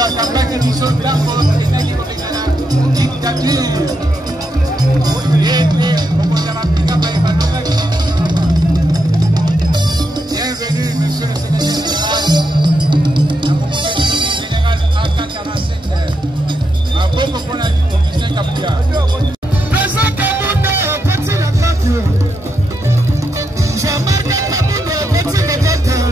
Bienvenue, monsieur le secrétaire général AK47. Un bon pour la Augustin Kapouya. Président Kabounda, petit la voiture. Jean-Marc Kabounda, petit la voiture.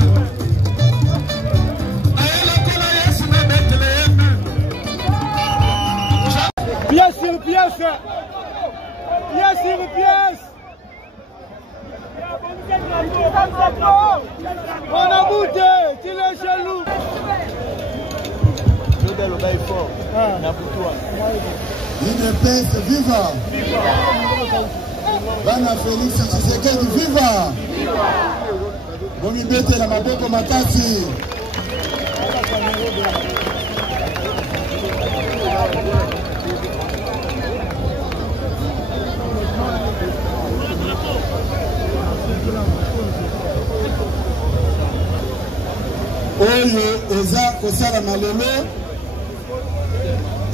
Pièce sur pièce. Pièce sur pièce. On a bouté, tu es jaloux. Le gars est fort. Une peste viva. Bana Félix Tshisekedi viva. Bomi bete na maboko makasi. Oyo eza kosalama lelo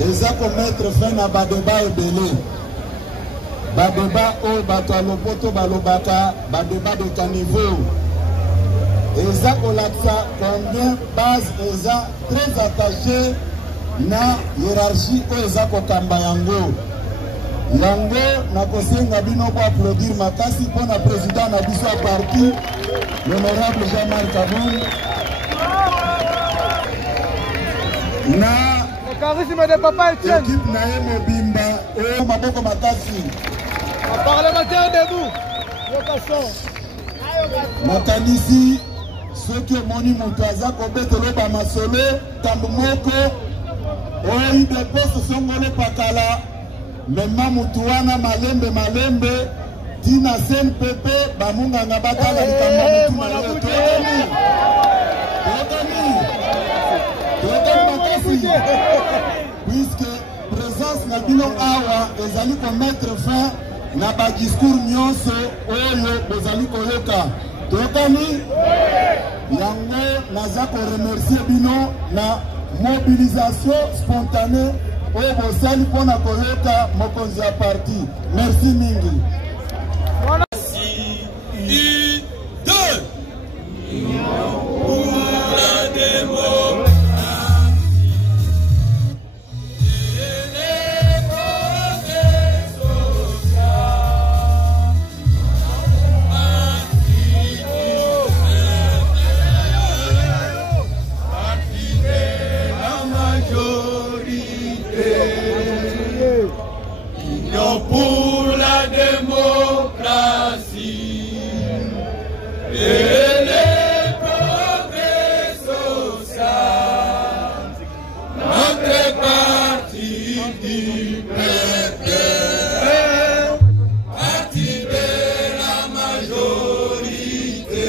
eza komettre fin na badeba ebele. Badeba oyo bato ya lopoto balobaka badeba de caniveau eza kolakisa combien base eza très attaché na hiérarchie oyo eza kokamba yango. Yango nakosenga bino ko applaudir makasi mpona président na biso ya parti l'honorable Jean-Marc Kabounda na charisme de Papa Etienne. Équipe na ye mobimba oyo maboko makasi. Parlementaire debout. Makanisi soki omoni moto aza kobetela bamasolo ntambo moko oyo ideposo songolo pakala mema motu wana malembe malembe tina CNPP bamunganga batala likambo motu na yo tokani makasi puisque présence na bino awa ezali komettre fin na badiscours nyonso oyo bozali koyoka tokani yango naza koremercie bino na mobilisation spontanée oyo bosali mpona koyoka mokonzi ya parti. Merci mingi. Pour la démocratie et les progrès sociaux, notre parti du peuple, parti de la majorité,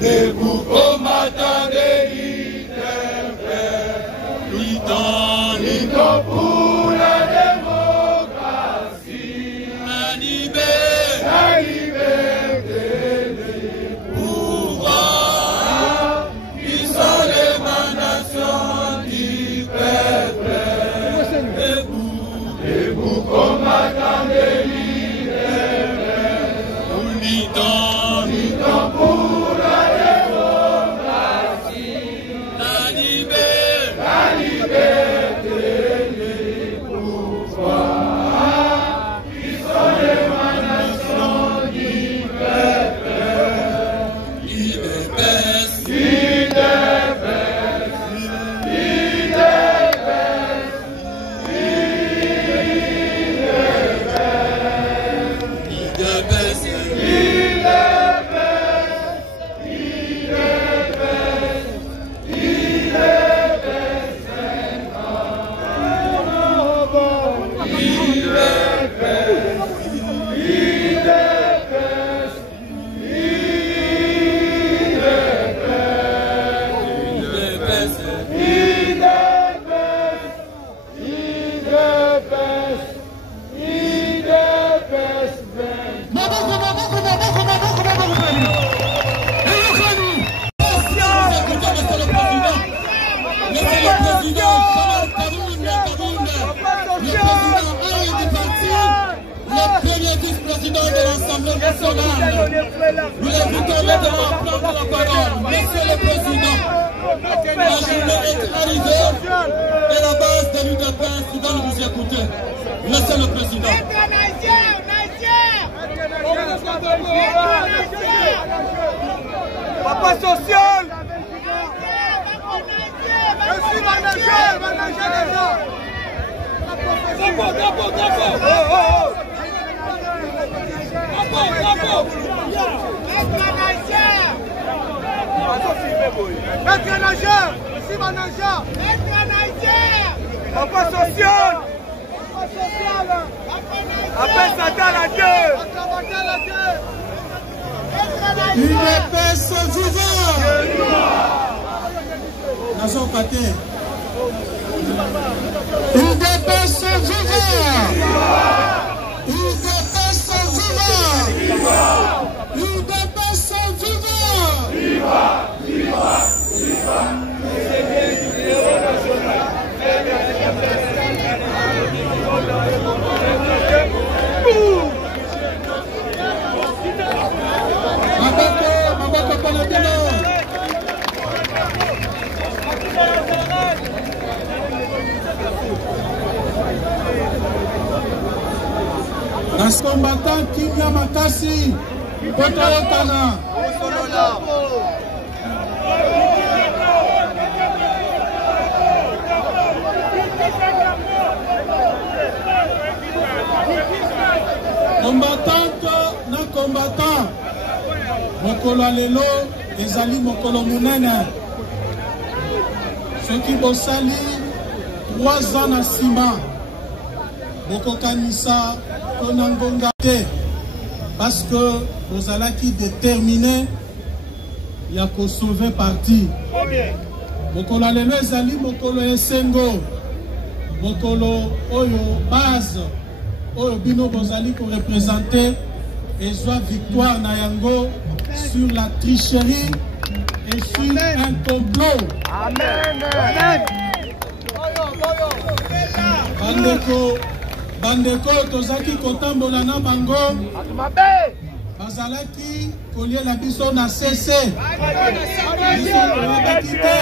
debout, combattant des luttons pour la démocratie, la liberté, les pouvoirs, qui sont l'émanation du peuple. Debout, combattant des libertés, nous luttons pour la démocratie, la liberté, président de l'Assemblée nationale. Nous l'invitons maintenant à prendre la parole. Monsieur le Président, la journée est arrivée et la base de l'UDPS va nous écouter. Monsieur le Président. Papa social. Merci manager déjà. Drapeau. Maître nageur, ici manager. Papa social. Appelle Satan la gueule. UDPS vivant. Nation Paté. UDPS vivant. UDPS vivant. UDPS vivant. Nas combattant Kimia Makasi, Potayotana. Combattante na combattant. Mokolo lelo ezali mokolo munene. Soki bosali 3 ans na sima. Bokokanisa konangonga te parce que vous allez déterminer ya ko sauver parti. Mokolo lelo ezali mokolo esengo. Mokolo oyo base oyo bino bozali ko représenter et soit victoire na yango sur la tricherie et sur un complot. Amen. Bandeko tozaki kotambola na bango bazalaki koliela biso na CC biso tolobaki te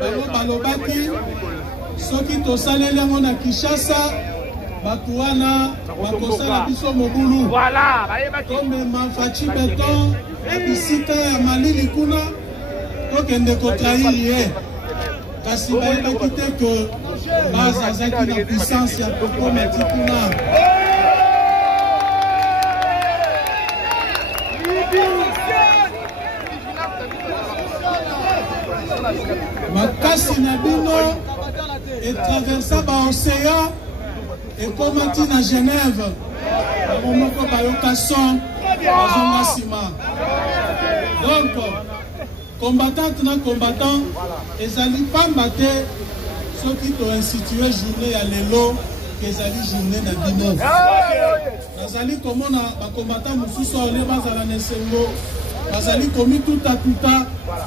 bango balobaki soki tosaleli yango na Kinshasa bato wana bakosala biso mobulu tomema faci beton na bisika ya malili kuna tokende kotrahir ye kasi bayebaki te ke base azaki na puissance ya kokometi kuna makasi na bino etraversa baocéan ekomati na Genève bomoko bayoka son bazonga nsima. Donc combattante na combattant ezali pamba te soki toinstitue journée ya lelo ezali journée na bino. Bazali komona bakombatant mosusu ole bazala na esengo bazali komi tuta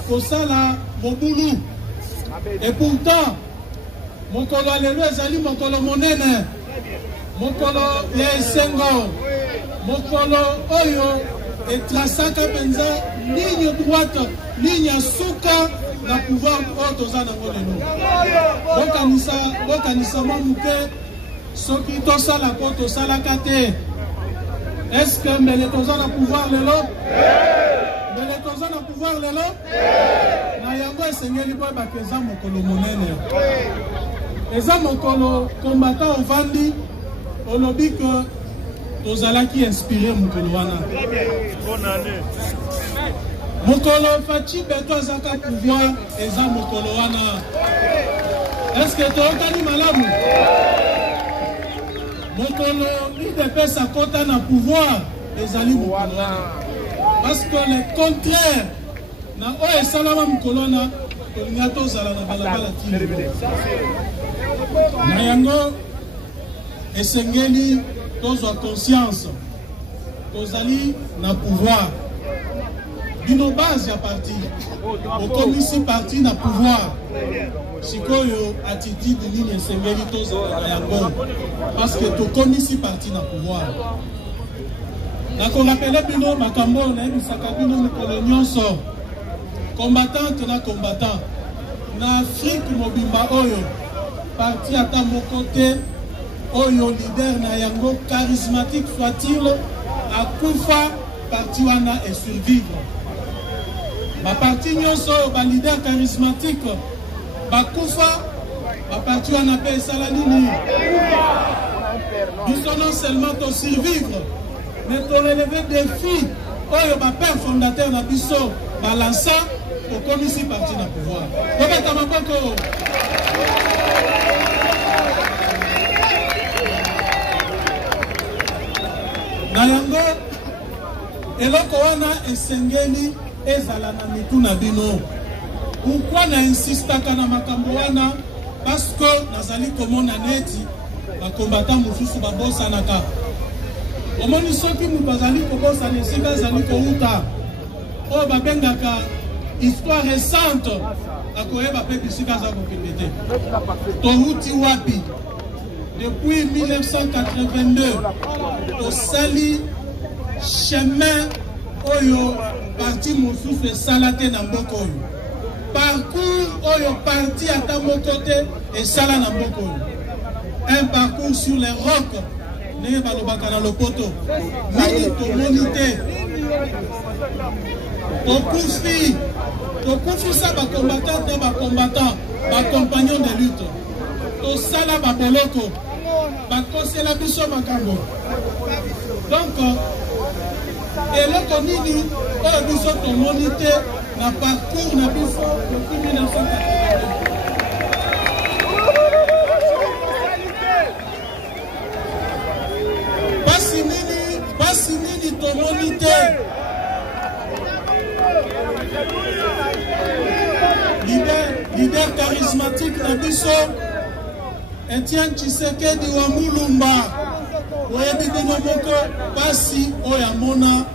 kosala mobulu. Et pourtant mokolo lelo ezali mokolo monene, mokolo ya esengo, mokolo oyo etrasaka penza ligne droite, ligne suka na pouvoir oyo toza nango lelo. Bokanisa mwa muke soki tosala ko tosalaka te. Est-ce que mbele toza na pouvoir lelo? Mbele toza na pouvoir lelo? Na yango esengeli po ebaki eza mokolo monene. Eza mokolo combattant ovandi olobi que tozalaki inspiré mokolo wana. Mokolo faci beto azaka pouvoir eza mokolo wana. Est-ce que toyokani malamu? Mokolo UDPS akota na pouvoir ezali mokolo wana. Parce que le contraire na oyo esalama mokolo wana tolinga tozala na balabala tino. Na yango esengeli tozwa conscience tozali na pouvoir bino base ya parti okomisi parti na pouvoir sikoyo attitude nini esengeli tozala na yango parce que tokomisi parti na pouvoir nakorapele bino makambo nayebisaka bino mikolo nyonso combattante na combattant na Afrique mobimba oyo parti ata moko te oyo leader na yango charismatique soit-il akufa parti wana et survivre baparti nyonso oyo baleader charismatique bakufa baparti wana mpe esala nini biso non seulement to survivre mais to relever défi oyo bapère fondateur na biso balansa tokomisi parti na pouvoir tobeta maboko na yango eloko wana esengeli ezala na mitu na bino pourquoi na insistaka na makambo wana parce que nazali komona neti bakombata mosusu babosanaka omoni soki moto azali kobosana esika azali kouta oyo babengaka histoire récente akoyeba mpe bisika aza kokende te touti wapi depuis 1982 tosali chemin oyo parti mosusu esala te na mboka oyo parcours oyo parti ata moko te esala na mboka oyo un parcours sur les rocs ndenge balobaka na lopoto nini tomoni te tokufisa bacombattant te bacombattant bacompagnon de lutte tosala baboloko bakosela biso makambo donc eloko nini oyo biso tomoni te na parcours na biso depuis 1982 basi nini tomoni te leader charismatique na biso Etienne Tshisekedi wa Mulumba oyebi bino moko basi oyo amona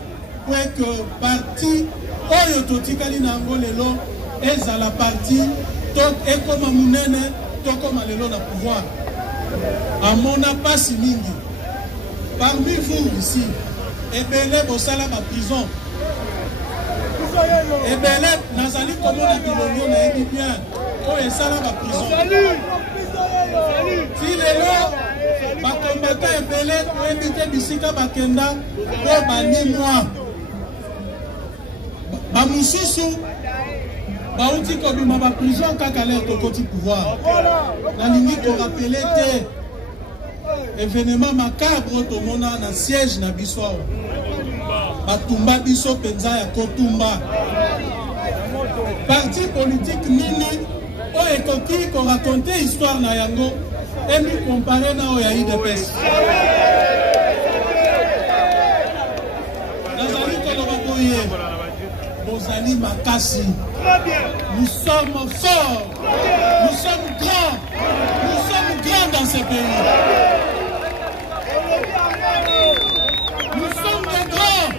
kweke parti oyo totikali na yango lelo ezala parti ekoma munene tokoma lelo na pouvoir amona pasi mingi parmi vous ici ebele bosala ba prison ebele nazali komona bilongo nayebi bien oyo esala ba prison ti lelo bakombata ebele toyebi te bisika bakenda po banimwa bamosusu bauti kobima baprison kaka lere tokoti pouvoir nalingi korapele te événement macabre tomona na siège na biso awa batumba biso penza ya kotumba parti politique nini oyo ekoki koraconte histoire na yango emi compare na oyo ya UDPS nazali koloba boye bozali makasi nous sommes forts nous sommes grands dans ce pays nous sommes des grands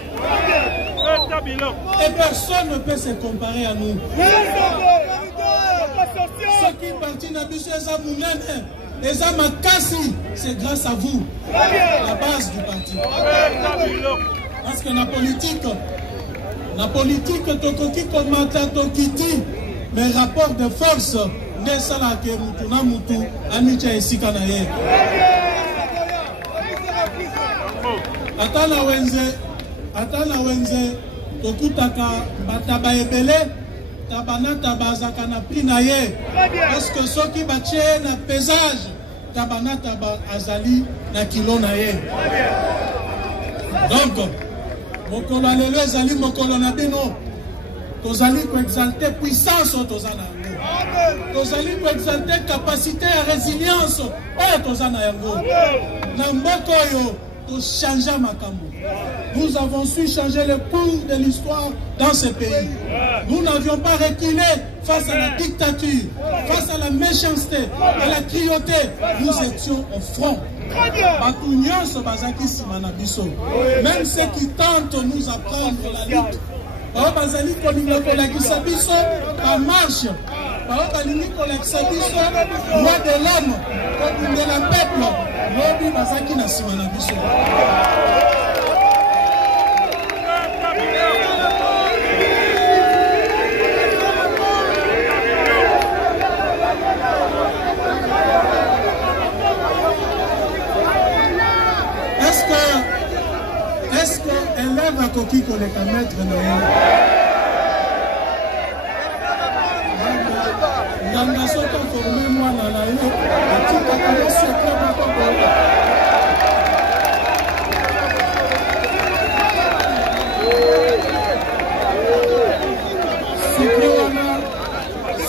et personne ne peut se comparer à nous ce qui partit na biso eza munene eza makasi c'est grâce à vous la base du parti parce que na politique tokoki komata tokiti mais rapport de force nde esalaka mutu na mutu amitya esika na ye ata na wenze tokutaka bataba ebele tabana tabazaka na prix na ye parce que soki batie na pesage tabana taba azali na kilo na ye donc mokolo lelo ezali mokolo na bino tozali koexalte puissance oyo toza na yango tozali koexalte capacité ya résilience oyo toza na yango na mboka oyo tochangea makambo. Nous avons su changer le cours de l'histoire dans ce pays. Nous n'avions pas reculé face à la dictature, face à la méchanceté, à la cruauté. Nous étions au front. Même ceux qui tentent de nous apprendre la lutte, par marche, loi de l'homme, de la peuple, koleka maître na ye nganga soki aforme mwana na ye atikaka ye secret moko boye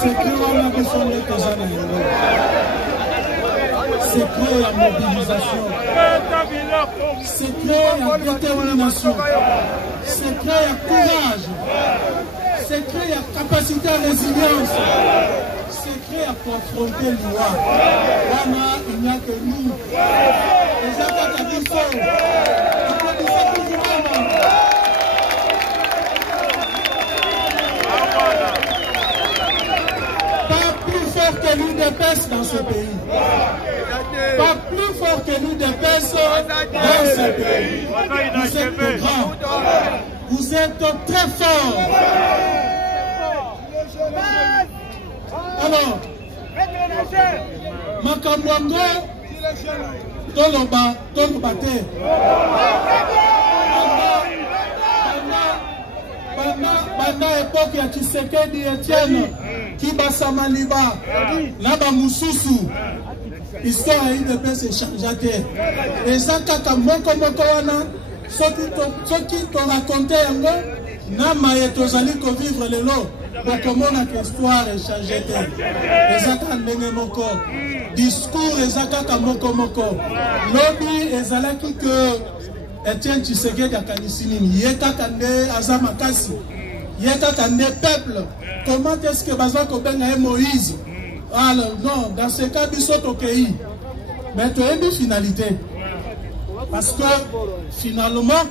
secret wana biso nde toza na yango secret ya mobilisation secret ya détermination secret ya courage secret ya capacité à résilience secret ya confronter loi wana il n'y a que nous eza kaka biso tokobisa kuzumama que l'UDPS dans ce pays. Pas plus fort que l'UDPS dans ce pays. Vous êtes grand. Vous êtes très fort. Alors, Makambwango, Toloba te. Pendant l'époque, il y a Tshisekedi Etienne. Kibasa Maliba, Naba Mususu, histoire à UDPS échangée. Et ça, kaka moko wana, soki to raconté yango, na maye tozali ko vivre lelo, bokomona que histoire échangée. Et ça ndenge moko, discours et ça kaka moko. Lobby ezalaki que Etienne Tshisekedi akanisi nini, ye kaka nde azama kasi. Yekaka ne peuple. Comment est-ce que Bazako Ben a Moïse? Alors non, dans ce cas, Bissot Okei. Mais tu as une finalité. Parce que finalement,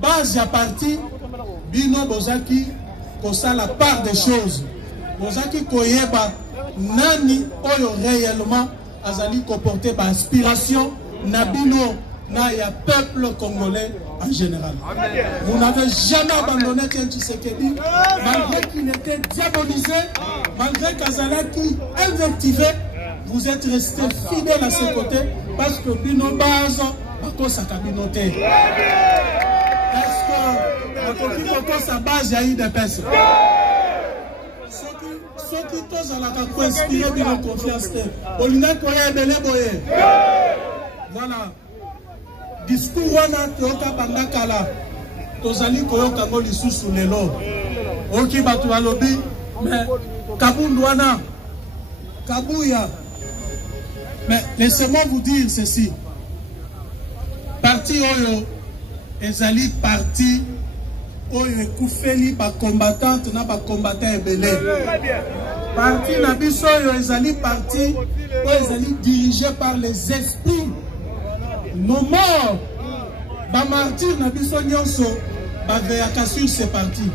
base à partir, Bino Bozaki, pour ça la part des choses. Bozaki Koyeba, Nani, Oyo réellement, Azali comporté par aspiration, Nabino, Naya peuple congolais en général. Vous n'avez jamais abandonné Etienne Tshisekedi, malgré qu'il était diabolisé, malgré qu'Azalaki invectivé, vous êtes resté fidèle à ses côtés parce que Bino Baz, Bako Sakabinote. Parce que sa base, il y a eu des personnes. Ceux qui tous à la inspirer Bino confiance. Voilà. Discours wana toyoka bandakala tozali koyoka ngo lisusu lelo oki batu balobi mais kabundu wana kabuya. Mais laissez-moi vous dire ceci, parti oyo ezali parti oyo ekufeli ba combattante na ba combattant ebele. Parti na biso oyo ezali parti oyo ezali dirigé par les esprits. Nos morts, ba martyrs na biso nyonso ba veillaka sur ces partis.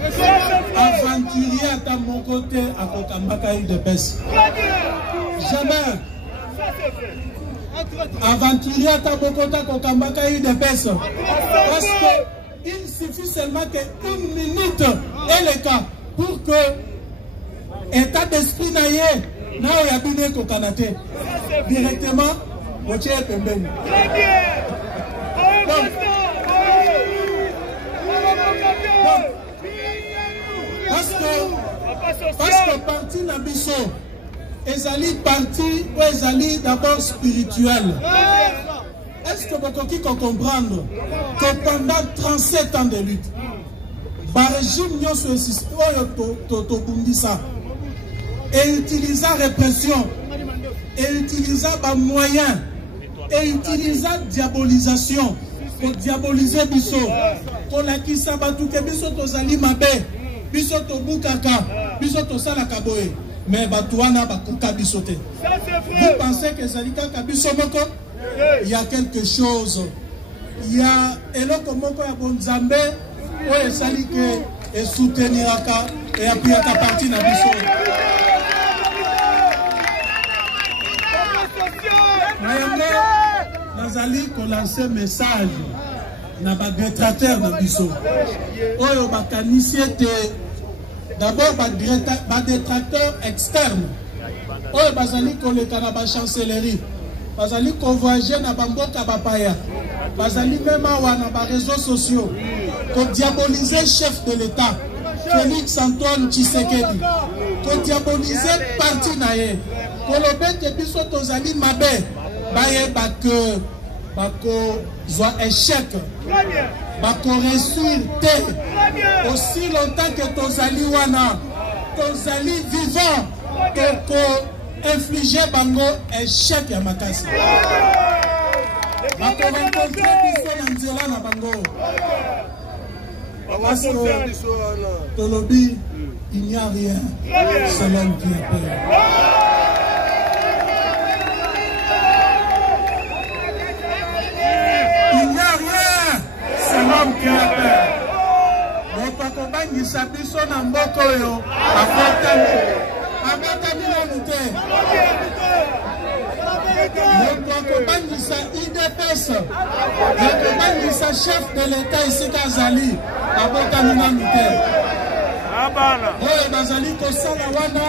Aventurier à ta mon côté à kokambaka UDPS. Jamais. Aventurier à ta mon côté à kokambaka UDPS. Parce que il suffit seulement que 1 minute et le cas pour que état d'esprit naïe na yabine kokanate directement. Parce que parti Nabiso, ezali parti ou ezali d'abord spirituel. Est-ce que vous pouvez comprendre que pendant 37 ans de lutte, le régime et utilisa répression, et utilisa moyens, et utilisa diabolisation pour diaboliser Bisso, pour la qui sabatu que Bisso tozali mabe, Bisso to bukaka, Bisso to salakaboe, mais batuana bakuka Bissote. Vous pensez que Zalika Kabisso moko? Il y a quelque chose. Il y a eloko moko ya bonzambe, oye salike et souteniraka et appuyer ta partie na Bisso. Nazali ko lancer message na ba détracteur na biso. Oyo bakanisi ete d'abord ba détracteur externe. Oyo bazali ko leka na ba chancellerie. Bazali ko voyager na ba mboka bapaya. Bazali même awa na ba réseaux sociaux. qu'on diaboliser chef de l'État, Félix Antoine Tshisekedi, qu'on diaboliser parti naye, qu'on le bête biso tozali mabe, baye bako soit échec, bako réussir te, aussi longtemps que tozali wana, tozali vivant, que infliger bango échec ya makasi. Bako rencontre biso na nzela na bango. Parce que Tolobi, il n'y a rien, c'est l'homme qui a peur. Il n'y a rien, c'est l'homme qui a peur. Mon papa, il s'appuie sur un bokoyo, à mon papa, IDPS, le chef de l'État ici Kazali, à Botamina Mouté. Bazali Kosala Wana,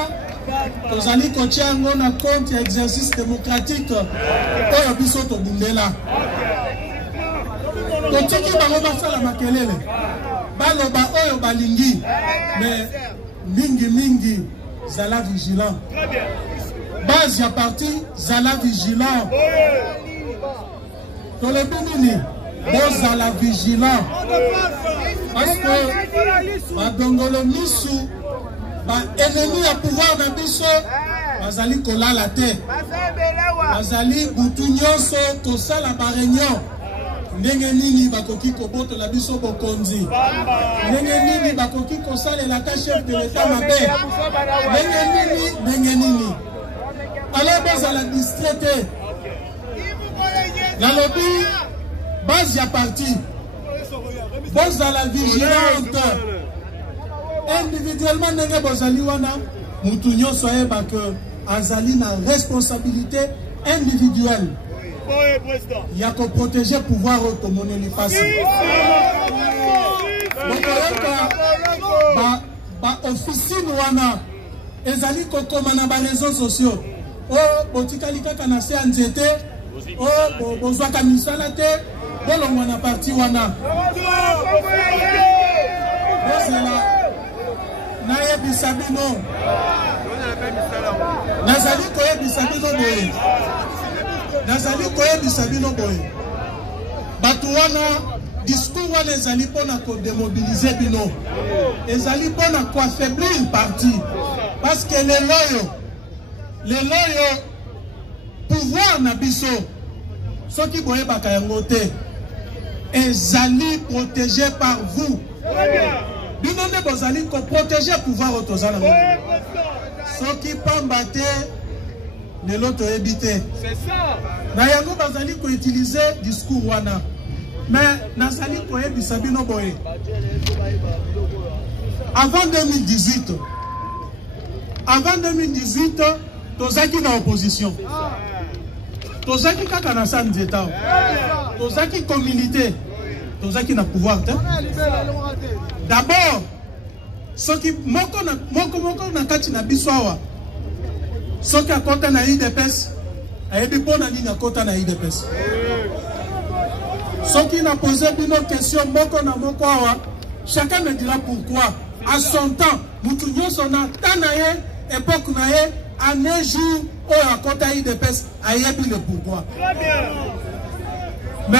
Kozali Kochango na compte exercice démocratique, Oyo Bisoto Bundela. Kotiki Baroba Sala Makelele, Baloba Oyo Balingi, mais Mingi, Zala vigilant. Base ya parti, Zala vigilant. Tolebini, bon Zala vigilant. Parce que, Badongolo Misu, ennemi à pouvoir na biso, Bazali Kolala te. Bazali Boutounyoso, Tosala Baréunion. Ndenge nini bakoki koboto la biso bokonzi. Ndenge nini bakoki kosala la chef de l'État mabe. Ndenge nini. Alors base la distraité. La lobby base ya parti. Base la vigilante. Individuellement ndenge bozali wana mutu nyonso ayeba que azali na responsabilité individuelle. Il y a qu'à protéger le pouvoir autonome les passés. Donc, officine wana ezali kokoma na ba réseaux sociaux. Oh, botikali kaka na se anzete. Oh, bozwaka misala te. Bolongwa na parti wana. Bozela na yebisabino. Nazali koyebisabino boye. Nazali koyebisa bino boye. Bato wana discours wana ezali pona ko démobiliser bino. Ezali pona ko affaiblir le parti. Parce que les loyaux pouvoir na biso soki boye baka yango te. Ezali protégé par vous. Bino ne bozali ko protéger pouvoir otozala. Soki pamba te de l'autre évité. C'est ça. Nayango bazali ko utiliser discours wana. Mais nazali ko ebisa bino boye. Avant 2018, tozaki na opposition. Tozaki kaka na san d'État. Tozaki communauté. Tozaki na pouvoir. D'abord, ce qui moko na kati na biswawa. Ce qui a compté na IDPS, a été bon à kota na IDPS. Ce qui n'a posé une question, chacun me dira pourquoi. À son temps, nous tous son tanaye, époque naye, année jour, au a kota IDPS, a yebi le pourquoi. Mais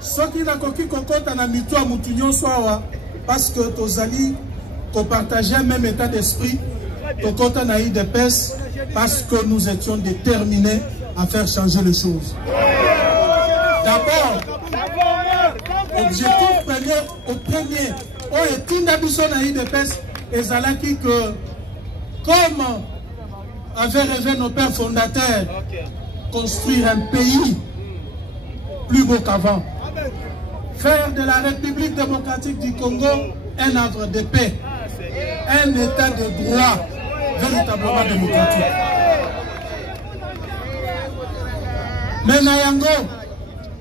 ce qui n'a koki kokota na mitwa mutunyo soawa, parce que tozali qu'on partageait même état d'esprit, kokota na IDPS. Parce que nous étions déterminés à faire changer les choses. D'abord, objectif premier, on est une d'habitude à IDPS et Zalaki que, comme avaient rêvé nos pères fondateurs, construire un pays plus beau qu'avant. Faire de la République démocratique du Congo un havre de paix, un état de droit véritablement démocratique. Mais Nayango,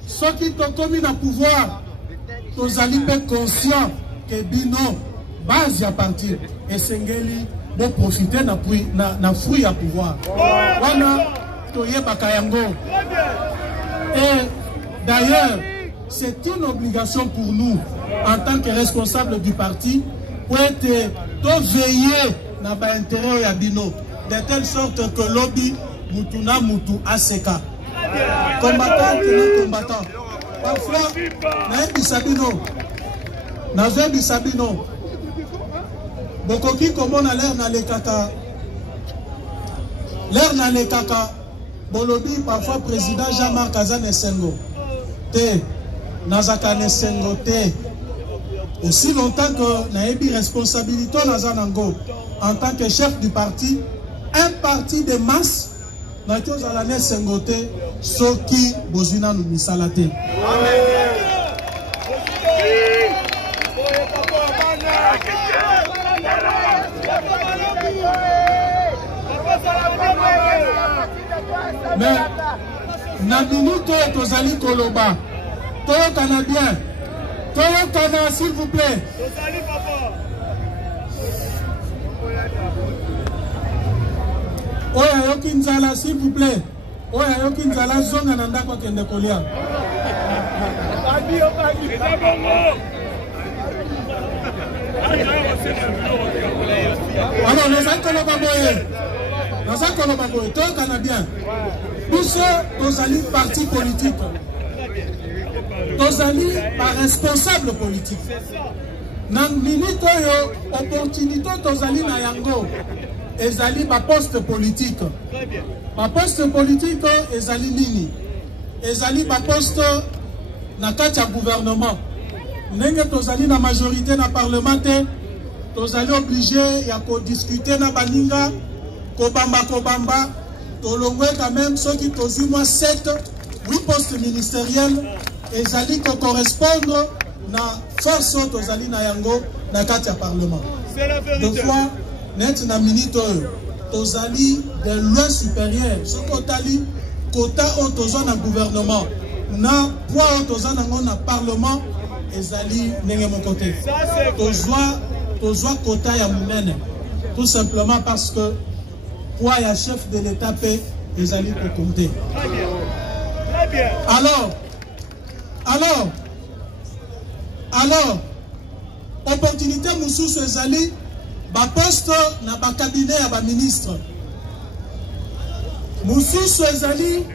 ceux qui ont commis le pouvoir, tous allés conscients que Bino, base à partir, et Sengeli, vont profiter na fruit à pouvoir. Wana, Toye Bakayango. Et d'ailleurs, c'est une obligation pour nous en tant que responsable du parti pour être veiller na ba intérêt ya bino de telle sorte que lobby mutuna mutu aseka combattant que combattant parfois na bisabino na bisabino bokoki komona l'air na le kaka bolobi parfois président Jean-Marc Azane Sengo te nazaka ne Sengo te aussi longtemps que naebi responsabilité nazanango en tant que chef du parti un parti de masse na chose à la ne Sengo te soki bozina nu misala te mais na minute tozali koloba toyokana bien toyokana s'il vous plaît oyo ayoki nzala s'il vous plaît oyo ayoki nzala zonga na ndako akende kolia alors nazali koloba boye toyokana bien biso tozali parti politique tozali par responsable politique na minute oyo opportunité tozali na yango ezali ba poste politique ezali nini ezali ba poste na kati ya gouvernement ndenge tozali na majorité na parlement te tozali obligé ya kodiscuter na baninga kobamba tolongwe quand même ceux qui tozi moi 7-8 postes ministériels ezali ko correspondre na force tozali na yango na kati ya parlement deux fois net na minute tozali de loin supérieur ce kotali quota autozone na gouvernement na poids autozone na parlement ezali ndenge moko te tozwa quota ya munene tout simplement parce que poids ya chef de l'état pe ezali ko compter alors opportunité mususu ezali ba poste na ba cabinet ya ba ministre mususu ezali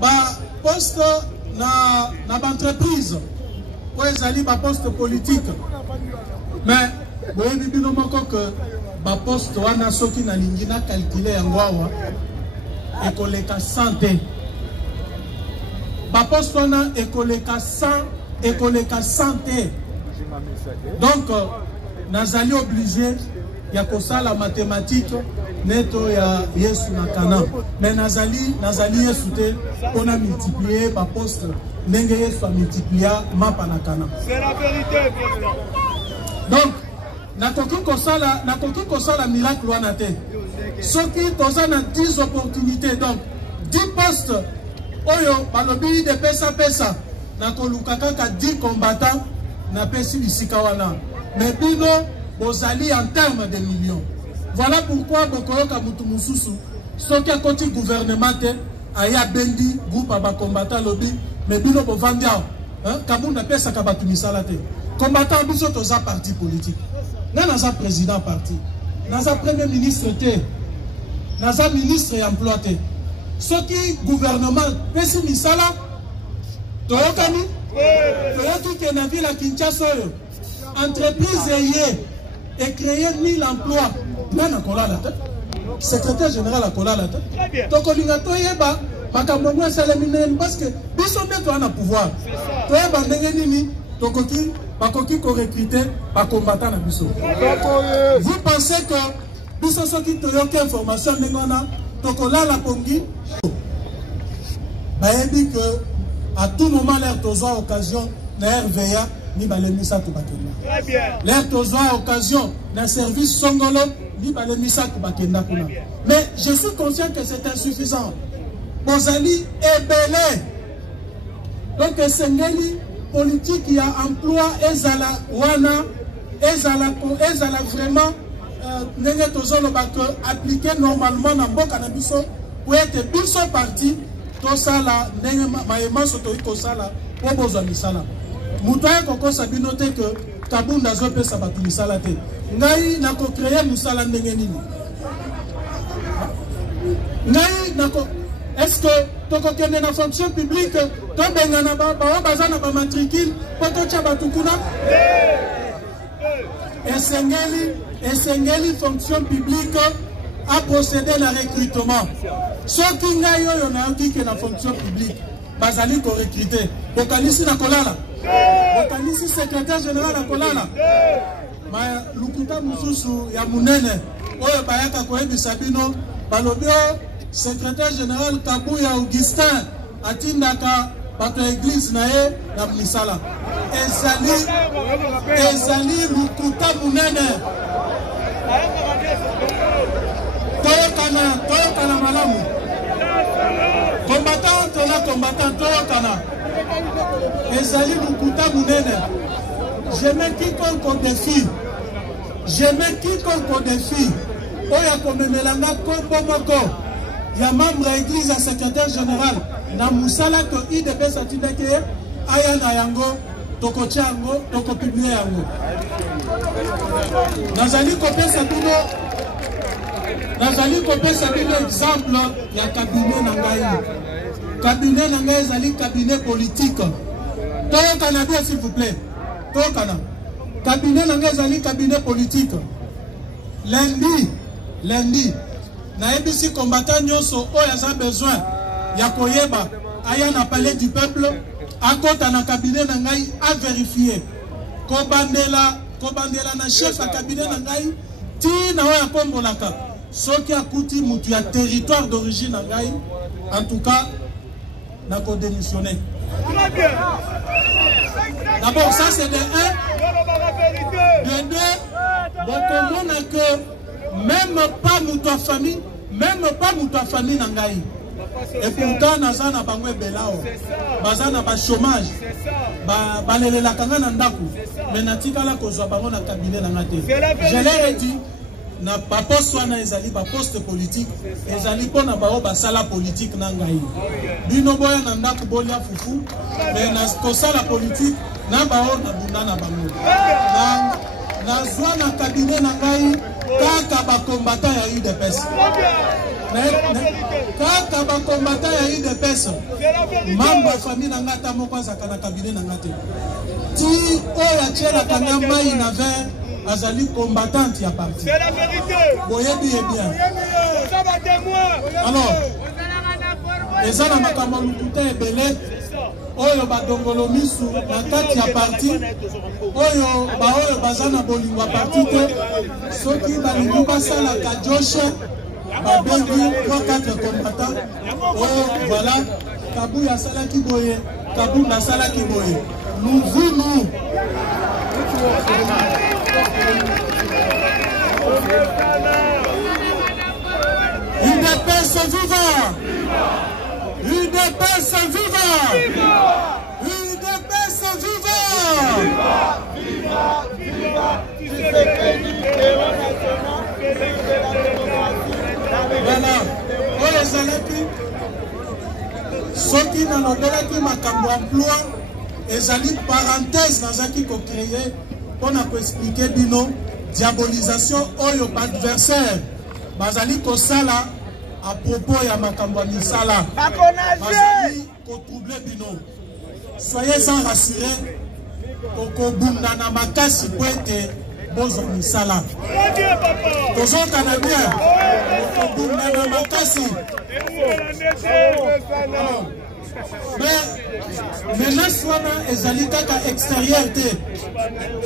ba poste na ba entreprise po ezali ba poste politique mais boyebi bino moko que ba poste wana soki na lingi na calculer yango awa ekoleka 100 te ba poste wana ekoleka 100 te donc nazali obligé ya kosala mathématique neto ya Yesu na kana mais nazali Yesu te pona multiplier ba poste ndenge Yesu a multiplier mapa na kana c'est la vérité président donc nakoki kosala miracle wana te soki toza na 10 opportunités donc 10 postes oyo balobi de pesa nakoluka kaka 10 combattants na pesi bisika wana mais bino bozali en termes de millions voilà pourquoi bokoyoka mutu mususu soki akoti gouvernement te aya bendi groupe ba combattant lobi mais bino bovandi awa kabunda pesa ka batu misala te combattant biso toza parti politique na naza président parti naza premier ministre te naza ministre ya emploi te soki gouvernement pesi misala toyokani toyoki ke na ville ya Kinshasa oyo entreprise et créer 1000 emplois nana kolala te secrétaire général a kolala te tokolinga toyeba makambo ngo esalemi nini parce que biso nde toza na pouvoir toyeba ndenge nini bakoki korecruter bacombattant na biso. Vous pensez que biso soki toyoki information ndenge wana tokolala pongi bayebi que à tout moment l'air tozwa occasion na RVA ni balemisa to bakenda l'air tozwa occasion na service songolo ni balemisa to bakenda kuna mais je suis conscient que c'est insuffisant bozali ebele donc esengeli politique ya emploi ezala wana ezala vraiment ndenge tozoloba que appliquer normalement na mboka na biso pour être biso parti tosala ndenge mayema so toyi kosala po bozwa misala Mutoya koko sabino te que Kabunda zo pesa batu misala te. Ngai na ko créer musala ndenge nini? Ngai na ko est-ce que toko kende na fonction publique to benga na ba bazana ba matricule poto cha batu kuna? Esengeli fonction publique a procédé à recrutement. Ceux qui n'ont pas na fonction publique, bazali ko recruter. Bokanisi na kolala. Bokanisi secrétaire général na kolala. Ma lukuta mususu ya munene. Oyo bayaka ko ebisa bino balobio secrétaire général Kabuya Augustin atindaka bato église na ye na misala. Ezali lukuta munene. Toyokana malamu. Combattant, toyokana. Ezali lukuta munene. Je mets quiconque au défi. Oya komemelanga kombo moko. Ya membre église à secrétaire général. Na musala to IDP satindeke aya na yango. Toko chango, toko publie yango. Nazali kopesa bino exemple ya cabinet na ngai. Cabinet na ngai ezali cabinet politique. Toyokana bien s'il vous plaît. Toyokana. Cabinet na ngai ezali cabinet politique. Lundi. Na ebisi combattant nyonso oyo aza besoin ya koyeba aya na palais du peuple. Akota na cabinet na ngai a vérifier. Kobandela na chef à cabinet na ngai ti na wa kombolaka. Soki akuti mutu ya territoire d'origine na ngai, en tout cas na ko démissionner. D'abord ça c'est de 1. De 2, donc on a que même pas mutu à famille na ngai. Et pourtant, naza na bangwe belao, baza na ba chômage, balelela kanga na ndaku, mais natika la kozwa bango na cabinet na ngate. Je leur ai dit, na ba poste wana ezali ba poste politique, ezali pona ba basala politique na ngai. Bino boya na ndaku bolia fufu, mais na kosala politique na ba na bunda na bango. Na zwa na cabinet na ngai kaka ba combattant ya UDPS. Kaka ba combattant ya UDPS. Membre ya famille na ngata moko azaka na cabinet na ngate. Ti oya tchela kanga mai na ver azali combattante ya parti. C'est la vérité. Boyebi bien. Alors, ezana makambo lukuta ebele oyo badongolo misu na kati ya parti oyo bazana bolingo ya parti te soki balingi basalaka joshe babengi 3-4 combattants oyo voilà Kabuya asalaki boye Kabunda asalaki boye Luvunu UDPS vivant! UDPS vivant! UDPS Voilà. Oyo ezalaki soki nalobelaki makambo emploi ezali parenthèse nazaki ko-créer mpona ko-expliquer bino diabolisation oyo baadversaire bazali kosala à propos ya makambo ya misala bazali kotroubler bino. Soyez en rassurés kokobunda na makasi po ete bozwa misala tozokana bien kokobunda na makasi. Mais menace wana ezali kaka extérieur te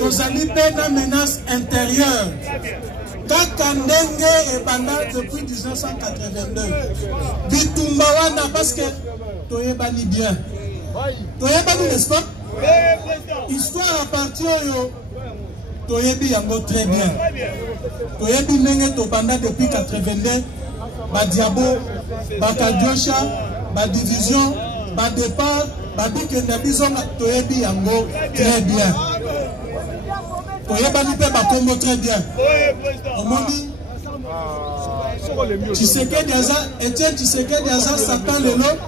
tozali mpe na menace intérieure kaka ndenge ebanda depuis 1982 bitumba wana parce que toyebani bien toyebani n'est-ce pas histoire à partir oyo toyebi yango très bien toyebi ndenge tobanda depuis 82 badiabo bakadiosha badivision badépart babikenda bizonga toyebi yango très bien toyebani mpe bakombo très bien omoni Tshisekedi aza Etienne Tshisekedi aza Satan lelo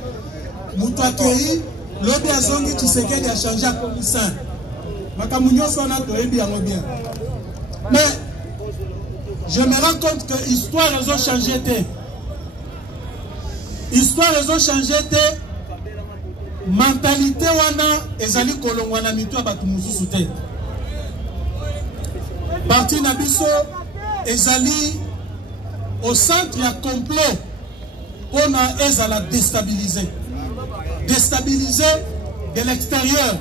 mutu akei lobi azongi Tshisekedi a changé akomi saint Mais je me rends compte que l'histoire a changé. L'histoire a changé. Mentalité wana ezali kolongwana mitwa batu mususu te. Parti na biso ezali au centre ya complot pour na ezala déstabiliser. Déstabiliser de l'extérieur.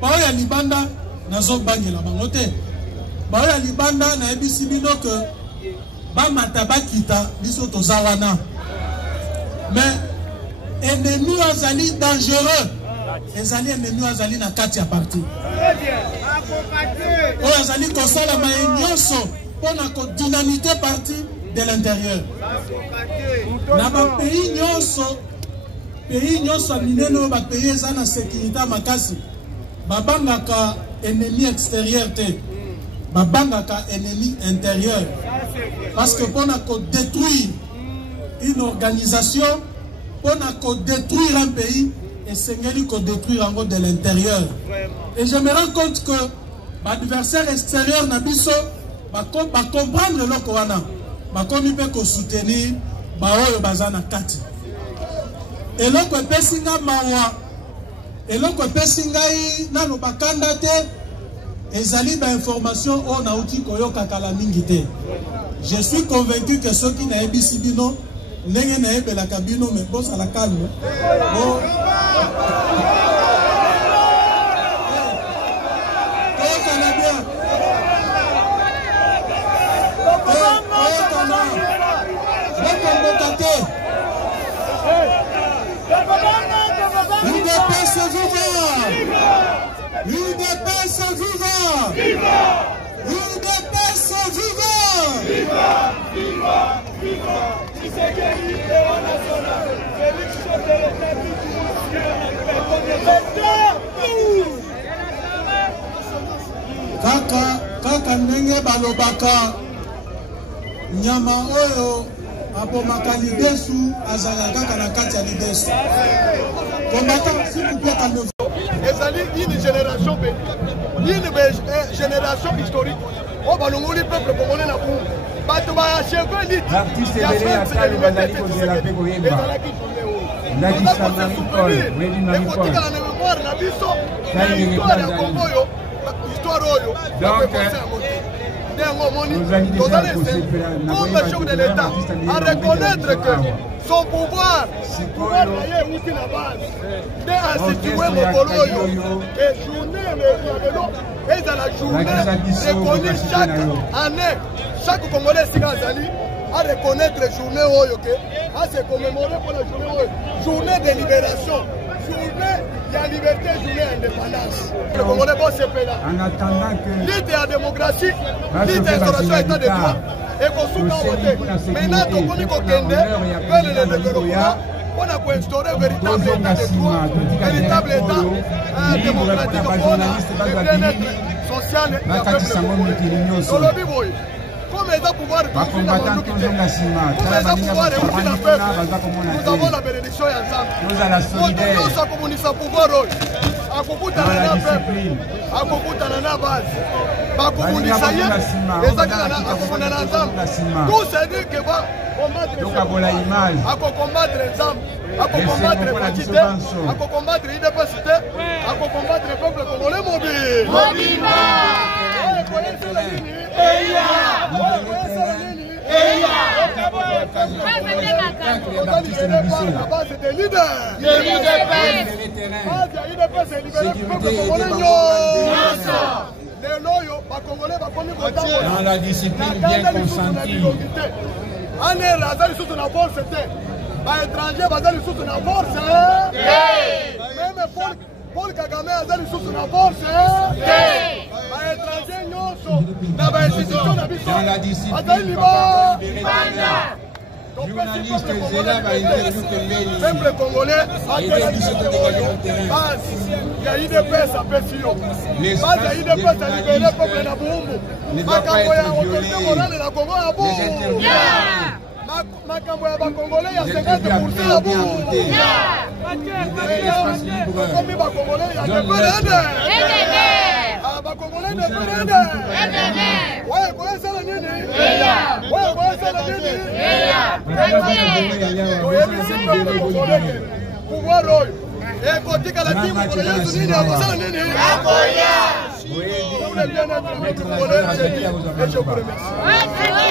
Ba ya libanda nazo bangela bango te. Ba ya libanda na ebisi bino que ba matabakita biso tozawana. Mais ennemi azali dangereux. Ezali ennemi azali na kati ya parti. Oyo azali kosala mayenyoso pona ko dynamiter parti de l'intérieur. Na ba pays nyonso mineno ba pays eza na sécurité makasi. Babangaka ennemi extérieur te. Babangaka ennemi intérieur. Parce que pona ko détruire une organisation, pour détruire un pays, et Seigneur qu'on détruire en gros de l'intérieur. Et je me rends compte que l'adversaire extérieur Nabiso va comprendre le Koana, va comme soutenir Baoyo Bazana Kati. Et là que Pessinga Mawa, et là que Pessinga na no bakanda te, ezali ba information on a outil koyoka kala mingite. Je suis convaincu que ceux qui n'ont pas bino Nenge na ebe la cabine, mais boss à la calme. Bon. Kaka ndenge balobaka nyama oyo abomaka lidesu azala kaka na kati ya lidesu. Combattant s'il vous plaît calmez-vous. Ezali une génération une génération historique. On va nous le peuple congolais na pour. Bato ba chef élite. L'artiste est venu à Kali Bandali ko zela pe ko yemba. Ndaki sana Paul, Ready Marie-Paul. Donc, comme chef de l'État, à reconnaître que son pouvoir est la base. Et journée, dans la journée, reconnue chaque année, chaque Congolais à reconnaître la journée, à se commémorer pour la journée de libération. Journée de liberté, journée d'indépendance. Le Congolais va se faire là. En attendant que l'idée à démocratie, l'idée à l'instauration état de droit, et qu'on soutient. Maintenant, on connaît qu'on le développement, on a instauré un véritable état de droit, un véritable état démocratique pour le bien-être social et affectif. Comme État pouvoir nous avons la bénédiction ensemble. Nous avons pouvoir dans la discipline bien consentie. Paul Kagame a dit sous la force. Dans la discipline, journaliste Zéla va interviewer Kembeli. Peuple congolais a été il y a eu des paix à Pessio. Il y a eu des paix à libérer le peuple de Boumou. Ne doit pas être violé. Les interviews. Makambo ya Congolais, il y a 50% à bout. L'espace libre. Congolais, il y a des pouvoir oyo ekotika la timu pour Yesu nini akosala nini akoya. Vous voulez bien être avec vous, et je vous remercie.